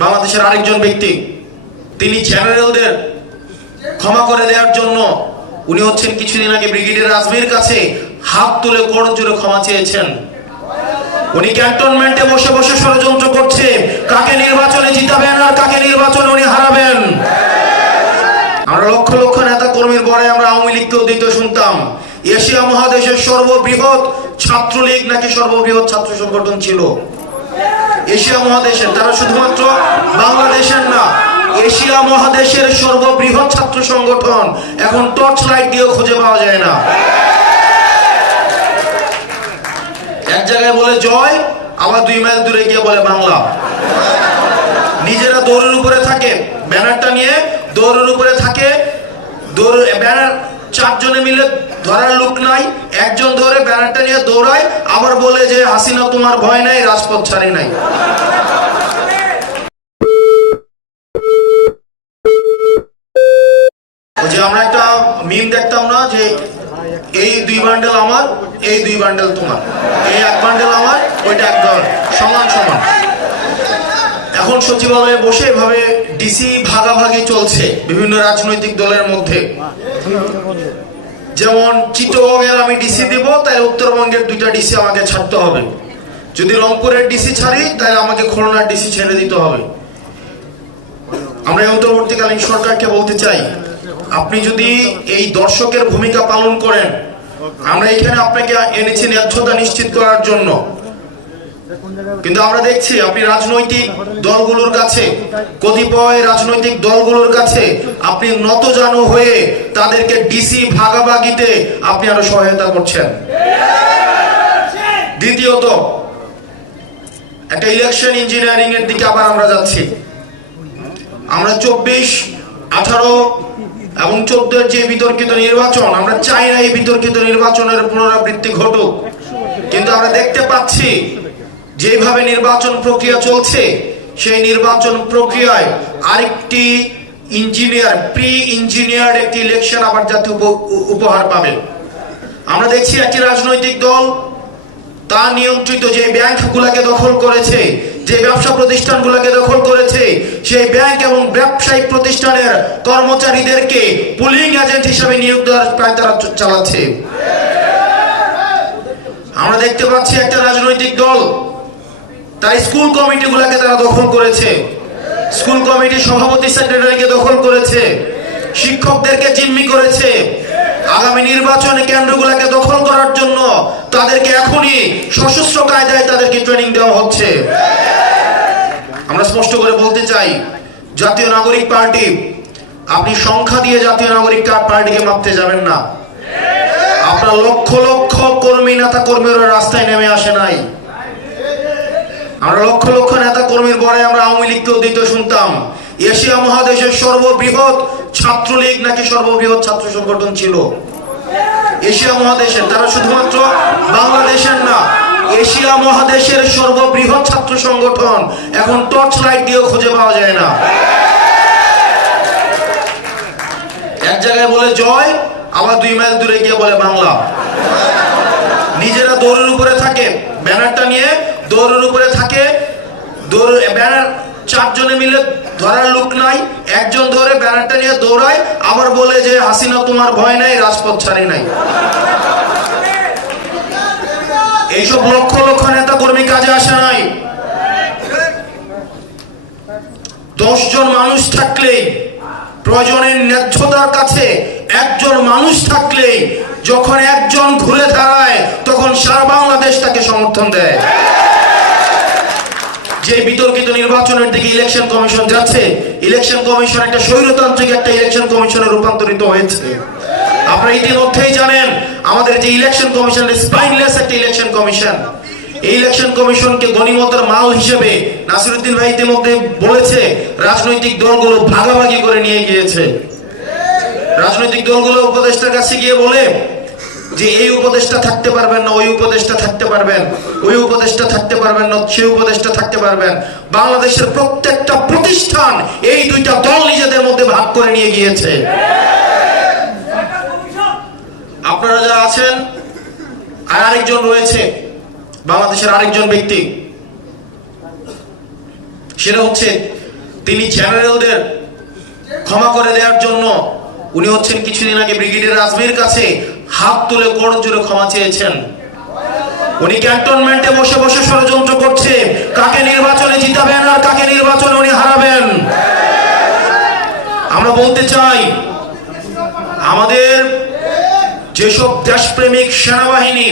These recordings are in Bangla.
বাংলাদেশের আরেকজন ব্যক্তি, তিনি জেনারেলদের ক্ষমা করে দেওয়ার জন্য উনি হচ্ছেন কিছুদিন আগে ব্রিগেডিয়ার আজমির কাছে হাত তুলে কোড় জুড়ে ক্ষমা চেয়েছেন। উনি ক্যান্টনমেন্টে বসে বসে ষড়যন্ত্র করছে, কাকে নির্বাচনে জিতাবেন আর কাকে নির্বাচনে উনি হারাবেন? আমরা লক্ষ লক্ষ নেতা কর্মীর পরে আমরা আওয়ামী লীগকেও দিতে শুনতাম, এশিয়া মহাদেশের সর্ববৃহৎ ছাত্রলীগ নাকি সর্ববৃহৎ ছাত্র সংগঠন ছিল? এশিয়া মহাদেশের, তারা শুধুমাত্র বাংলাদেশের না, এশিয়া মহাদেশের সর্ববৃহৎ ছাত্র সংগঠন এখন টর্চ লাইট দিয়েও খুঁজে পাওয়া যায় না। এক জায়গায় বলে জয়, আবার দুই মাইল দূরে গিয়ে বলে বাংলা। নিজেরা দৌড়ের উপরে থাকে, ব্যানারটা নিয়ে দৌড়ের উপরে থাকে, দৌড়, ব্যানার চারজনে মিলে ধরার লোক নাই, একজন ধরে ব্যানারটা নিয়ে দৌড়ায়, আবার বলে যে, হাসিনা, তোমার ভয় নাই, রাজপথ ছাড়ি নাই। যে আমরা একটা মিম দেখতাম না, যে, এই দুই বান্ডেল আমার, এই দুই বান্ডেল তোমার। এই এক বান্ডেল আমার, ওইটা এক সমান সমান। এখন সচিবালয়ে বসে এভাবে ডিসি ভাগাভাগি চলছে বিভিন্ন রাজনৈতিক দলের মধ্যে। যেমন চিত্তবঙ্গের আমি ডিসি দিব তাই উত্তরবঙ্গের দুইটা ডিসি আমাকে ছাড়তে হবে। যদি রংপুরের ডিসি ছাড়ি, তাহলে আমাকে খুলনার ডিসি ছেড়ে দিতে হবে। আমরা অন্তর্বর্তীকালীন সরকারকে বলতে চাই, আপনি যদি এই দর্শকের ভূমিকা পালন করেন, আমরা এখানে আপনাকে এনেছি ন্যায্যতা নিশ্চিত করার জন্য। কিন্তু আমরা দেখছি আপনি রাজনৈতিক দলগুলোর কাছে, কতিপয় রাজনৈতিক দলগুলোর কাছে আপনি নতজানু হয়ে তাদেরকে ডিসি ভাগাভাগিতে আপনি আরও সহায়তা করছেন। দ্বিতীয়ত, একটা ইলেকশন ইঞ্জিনিয়ারিং এর দিকে আবার আমরা যাচ্ছি। আমরা চব্বিশ, আঠারো এবং চোদ্দের যে বিতর্কিত নির্বাচন, আমরা চাই না এই বিতর্কিত নির্বাচনের পুনরাবৃত্তি ঘটুক। কিন্তু আমরা দেখতে পাচ্ছি যেভাবে নির্বাচন প্রক্রিয়া চলছে, সেই নির্বাচন প্রক্রিয়ায় আরেকটি ইঞ্জিনিয়ার প্রি ইঞ্জিনিয়ার একটি ইলেকশন আবার জাতীয় উপ- উপহার পাবে। আমরা দেখছি একটি রাজনৈতিক দল তার নিয়ন্ত্রিত যে ব্যাংকগুলোকে দখল করেছে, যে ব্যবসা প্রতিষ্ঠানগুলোকে দখল করেছে, সেই ব্যাংক এবং ব্যবসায়িক প্রতিষ্ঠানের কর্মচারীদেরকে পুলিং এজেন্ট হিসেবে নিয়োগ দেওয়ার প্রায় তারা চালাচ্ছে। আমরা দেখতে পাচ্ছি একটা রাজনৈতিক দল তার স্কুল কমিটিগুলোকে তারা দখল করেছে। স্কুল কমিটির সভাপতি সেক্রেটারিকে দখল করেছে। শিক্ষকদেরকে জিম্মি করেছে। আগামী নির্বাচনে কেন্দ্রগুলোকে দখল করার জন্য তাদেরকে এখনই সশস্ত্র কায়দায় তাদেরকে ট্রেনিং দেওয়া হচ্ছে। আমরা স্পষ্ট করে বলতে চাই, জাতীয় নাগরিক পার্টি, আপনি সংখ্যা দিয়ে জাতীয় নাগরিক পার্টিকে মাপতে যাবেন না। আপনার লক্ষ লক্ষ কর্মী, নেতা কর্মীরা রাস্তায় নেমে আসে নাই। আমরা লক্ষ লক্ষ নেতা কর্মীর পরে আমরা আওয়ামী লীগকেও দিতে শুনতাম। এশিয়া মহাদেশের সর্ববৃহৎ ছাত্রলীগ নাকি সর্ববৃহৎ ছাত্র সংগঠন ছিল? এশিয়া মহাদেশের, তারা শুধুমাত্র বাংলাদেশের না, এশিয়া মহাদেশের সর্ববৃহৎ ছাত্র সংগঠন এখন টর্চ লাইট দিয়েও খুঁজে পাওয়া যায় না। এক জায়গায় বলে জয়, আবার দুই মাইল দূরে গিয়ে বলে বাংলা। নিজেরা দৌড়ের উপরে থাকে, ব্যানারটা নিয়ে দৌড়ের উপরে থাকে। দৌড়, ব্যানার চারজনে মিলে ধরার লোক নাই। একজন ধরে ব্যানারটা নিয়ে দৌড়ায়, আবার বলে যে, হাসিনা, তোমার ভয় নাই, রাজপথ ছাড়ে নাই। এইসব লক্ষ লক্ষ নেতা কর্মী কাজে আসে নাই। দশজন মানুষ থাকলেই প্রয়োজনের ন্যায্যতার কাছে একজন মানুষ থাকলেই যখন একজন ঘুরে দাঁড়ায়, তখন সারা বাংলাদেশ তাকে সমর্থন দেয়। যে বিতর্কিত নির্বাচনের দিকে ইলেকশন কমিশন যাচ্ছে, ইলেকশন কমিশন একটা স্বৈরতান্ত্রিক একটা ইলেকশন কমিশনে রূপান্তরিত হয়েছে। আপনারা ইতিমধ্যেই জানেন, আমাদের যে ইলেকশন কমিশন স্পাইনলেস একটা ইলেকশন কমিশন, এই ইলেকশন কমিশনকে গণিমতের মাল হিসেবে নাসিরুদ্দিন ভাই ইতিমধ্যে বলেছে, রাজনৈতিক দলগুলো ভাগাভাগি করে নিয়ে গিয়েছে। রাজনৈতিক দলগুলো উপদেষ্টার কাছে গিয়ে বলে যে এই উপদেষ্টা থাকতে পারবেন না, ওই উপদেষ্টা থাকতে পারবেন। ওই উপদেষ্টা থাকতে পারবেন না সেই উপদেষ্টা থাকতে পারবেন। বাংলাদেশের প্রত্যেকটা প্রতিষ্ঠান এই দুইটা দল নিজেদের মধ্যে ভাগ করে নিয়ে গিয়েছে। আপনারা যারা আছেন, আর আরেকজন রয়েছে, বাংলাদেশের আরেকজন ব্যক্তি, সেটা হচ্ছে তিনি জেনারেলদের ক্ষমা করে দেওয়ার জন্য, উনি হচ্ছেন কিছুদিন আগে ব্রিগেডিয়ার আজমির কাছে হাত তুলে কোড় জুড়ে ক্ষমা চেয়েছেন। উনি ক্যান্টনমেন্টে বসে বসে ষড়যন্ত্র করছে। কাকে নির্বাচনে জিতাবেন আর কাকে নির্বাচনে উনি হারাবেন? আমরা বলতে চাই, আমাদের যেসব দেশপ্রেমিক সেনাবাহিনী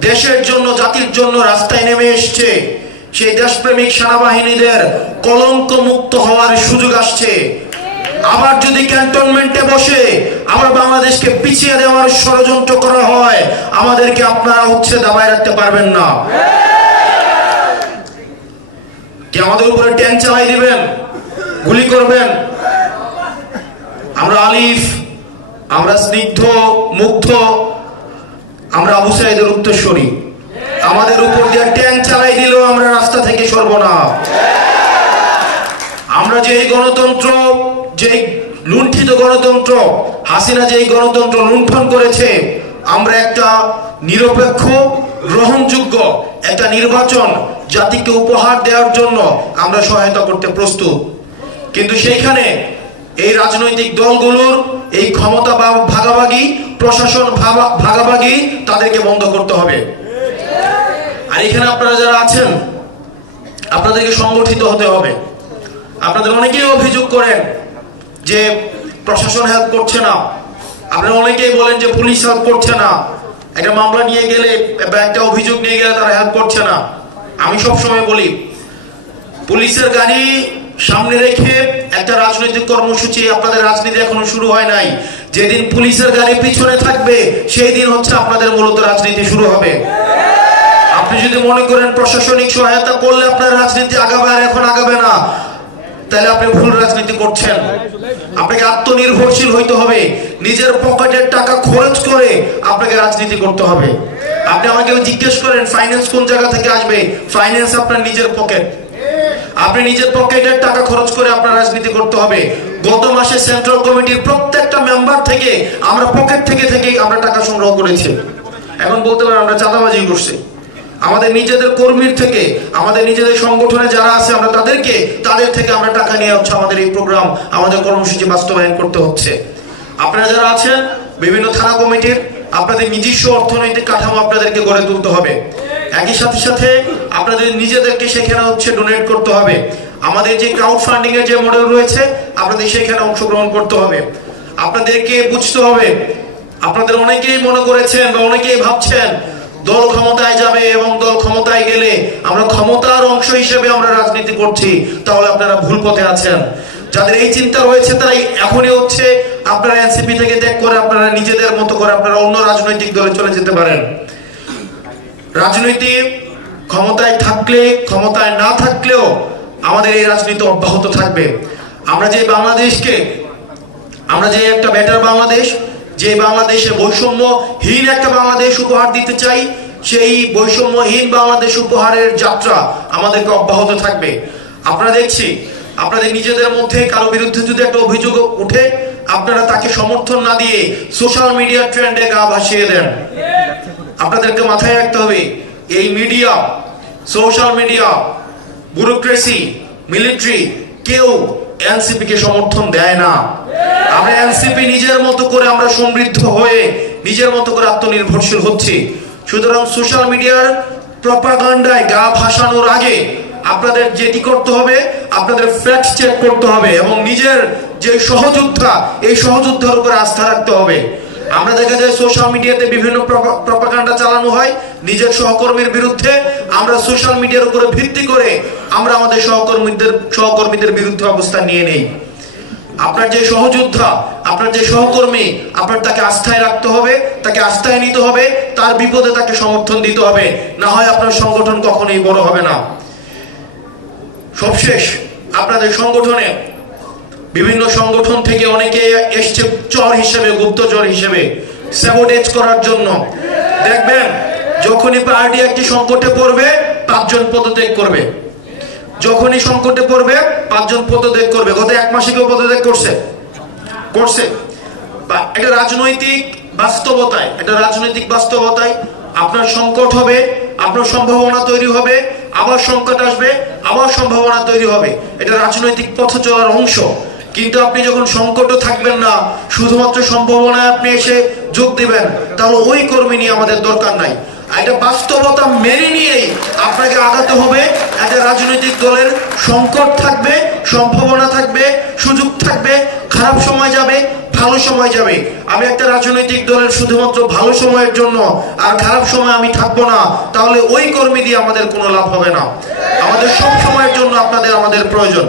দেশের জন্য, জাতির জন্য রাস্তায় নেমে এসছে, সেই দেশপ্রেমিক সেনাবাহিনীদের কলঙ্ক মুক্ত হওয়ার সুযোগ আসছে। আবার যদি ক্যান্টনমেন্টে বসে আবার বাংলাদেশকে পিছিয়ে দেওয়ার ষড়যন্ত্র করা হয়, আমাদেরকে আপনারা হচ্ছে দাবায় রাখতে পারবেন না। কি আমাদের উপরে ট্যাঙ্ক চালাই দিবেন? গুলি করবেন? আমরা আলিফ, আমরা স্নিগ্ধ, মুগ্ধ, আমরা আবু সাইদের উত্তরস্বরী আমাদের উপর দিয়ে ট্যাঙ্ক চালাই দিলেও আমরা রাস্তা থেকে সরব না। আমরা যে গণতন্ত্র যে লুণ্ঠিত গণতন্ত্র, হাসিনা যে এই গণতন্ত্র লুণ্ঠন করেছে, আমরা একটা নিরপেক্ষ, গ্রহণযোগ্য একটা নির্বাচন জাতিকে উপহার দেওয়ার জন্য আমরা সহায়তা করতে প্রস্তুত। কিন্তু সেইখানে এই রাজনৈতিক দলগুলোর এই ক্ষমতা বা- ভাগাভাগি, প্রশাসন ভাগাভাগি তাদেরকে বন্ধ করতে হবে। আর এখানে আপনারা যারা আছেন, আপনাদেরকে সংগঠিত হতে হবে। আপনাদের অনেকেই অভিযোগ করেন যে প্রশাসন হেল্প করছে না। আপনারা অনেকেই বলেন যে পুলিশ হেল্প করছে না। একটা মামলা নিয়ে গেলে, বা একটা অভিযোগ নিয়ে গেলে তারা হেল্প করছে না। আমি সব সময় বলি, পুলিশের গাড়ি সামনে রেখে একটা রাজনৈতিক কর্মসূচি আপনাদের রাজনীতি এখনও শুরু হয় নাই। যেদিন পুলিশের গাড়ি পিছনে থাকবে, সেই দিন হচ্ছে আপনাদের মূলত রাজনীতি শুরু হবে। আপনি যদি মনে করেন প্রশাসনিক সহায়তা করলে আপনার রাজনীতি আগাবে আর এখন আগাবে না তাহলে আপনি ভুল রাজনীতি করছেন। আপনাকে আত্মনির্ভরশীল হইতে হবে। নিজের পকেটের টাকা খরচ করে আপনাকে রাজনীতি করতে হবে। আপনি আমাকে জিজ্ঞেস করেন ফাইন্যান্স কোন জায়গা থেকে আসবে? ফাইন্যান্স আপনার নিজের পকেট। আপনি নিজের পকেটের টাকা খরচ করে আপনার রাজনীতি করতে হবে। গত মাসে সেন্ট্রাল কমিটির প্রত্যেকটা মেম্বার থেকে আমরা পকেট থেকে থেকে আমরা টাকা সংগ্রহ করেছি। এখন বলতে পারেন, আমরা চাঁদাবাজি করছি। আমাদের নিজেদের কর্মীর থেকে, আমাদের নিজেদের সংগঠনে যারা আছে আমরা তাদেরকে, তাদের থেকে আমরা টাকা নিয়ে হচ্ছে আমাদের এই প্রোগ্রাম, আমাদের কর্মসূচি বাস্তবায়ন করতে হচ্ছে। আপনারা যারা আছেন, বিভিন্ন থানা কমিটির, আপনাদের নিজস্ব অর্থনৈতিক কাঠামো আপনাদেরকে গড়ে তুলতে হবে। একই সাথে সাথে আপনাদের নিজেদেরকে সেখানে হচ্ছে ডোনেট করতে হবে। আমাদের যে ক্রাউড ফান্ডিং এর যে মডেল রয়েছে, আপনাদের সেখানে অংশগ্রহণ করতে হবে। আপনাদেরকে বুঝতে হবে, আপনাদের অনেকেই মনে করেছেন বা অনেকেই ভাবছেন দল ক্ষমতায় যাবে এবং দল ক্ষমতায় গেলে আমরা ক্ষমতার অংশ হিসেবে আমরা রাজনীতি করছি, তাহলে আপনারা ভুল পথে আছেন। যাদের এই চিন্তা রয়েছে, তারাই এখনই হচ্ছে আপনারা এনসিপি থেকে ত্যাগ করে আপনারা নিজেদের মতো করে আপনারা অন্য রাজনৈতিক দলে চলে যেতে পারেন। রাজনীতি ক্ষমতায় থাকলে, ক্ষমতায় না থাকলেও আমাদের এই রাজনীতি অব্যাহত থাকবে। আমরা যে বাংলাদেশকে, আমরা যে একটা বেটার বাংলাদেশ যে বাংলাদেশে বৈষম্যহীন একটা বাংলাদেশ উপহার দিতে চাই, সেই বৈষম্যহীন বাংলাদেশ উপহারের যাত্রা আমাদেরকে অব্যাহত থাকবে। আপনারা দেখছি, আপনাদের নিজেদের মধ্যে কারও বিরুদ্ধে যদি একটা অভিযোগ উঠে আপনারা তাকে সমর্থন না দিয়ে সোশ্যাল মিডিয়া ট্রেন্ডে গা ভাসিয়ে দেন। আপনাদেরকে মাথায় রাখতে হবে, এই media, social media, bureaucracy, military কেউ এনসিপি কে সমর্থন দেয় না। আমরা এনসিপি নিজের মতো করে আমরা সমৃদ্ধ হয়ে নিজের মতো করে আত্মনির্ভরশীল হচ্ছি। সুতরাং সোশ্যাল মিডিয়ার প্রপাগান্ডায় গা ভাসানোর আগে আপনাদের যেটি করতে হবে, আপনাদের ফ্যাক্ট চেক করতে হবে এবং নিজের যে সহযোদ্ধা, এই সহযোদ্ধার উপরে আস্থা রাখতে হবে। আমরা দেখা যায় সোশ্যাল মিডিয়াতে বিভিন্ন প্রপাগান্ডা চালানো হয় নিজের সহকর্মীর বিরুদ্ধে। আমরা সোশ্যাল মিডিয়ার উপরে ভিত্তি করে আমরা আমাদের সহকর্মীদের সহকর্মীদের বিরুদ্ধে অবস্থান নিয়ে নেই। আপনার যে সহযোদ্ধা, আপনার যে সহকর্মী, আপনার তাকে আস্থায় রাখতে হবে, তাকে আস্থায় নিতে হবে, তার বিপদে তাকে সমর্থন দিতে হবে। না হয় আপনার সংগঠন কখনোই বড় হবে না। সবশেষ, আপনাদের সংগঠনে বিভিন্ন সংগঠন থেকে অনেকে এসছে চর হিসেবে গুপ্তচর হিসেবে স্যাবোটেজ করার জন্য। দেখবেন, যখনই পার্টি একটি সংকটে পড়বে, পাঁচজন পদত্যাগ করবে। যখনই সংকটে পড়বে, পাঁচজন পদত্যাগ করবে। গত এক মাসে কেউ পদত্যাগ করছে? করছে। বা একটা রাজনৈতিক বাস্তবতায়, একটা রাজনৈতিক বাস্তবতায় আপনার সংকট হবে, আপনার সম্ভাবনা তৈরি হবে, আবার সংকট আসবে, আবার সম্ভাবনা তৈরি হবে। এটা রাজনৈতিক পথ চলার অংশ। কিন্তু আপনি যখন সংকটও থাকবেন না, শুধুমাত্র সম্ভাবনায় আপনি এসে যোগ দিবেন, তাহলে ওই কর্মী নিয়ে আমাদের দরকার নাই। এটা বাস্তবতা মেনে নিয়েই আপনাকে আগাতে হবে। একটা রাজনৈতিক দলের সংকট থাকবে, সম্ভাবনা থাকবে, সুযোগ থাকবে, খারাপ সময় যাবে, ভালো সময় যাবে। আমি একটা রাজনৈতিক দলের শুধুমাত্র ভালো সময়ের জন্য আর খারাপ সময় আমি থাকব না, তাহলে ওই কর্মী দিয়ে আমাদের কোনো লাভ হবে না। আমাদের সব সময়ের জন্য আপনাদের আমাদের প্রয়োজন।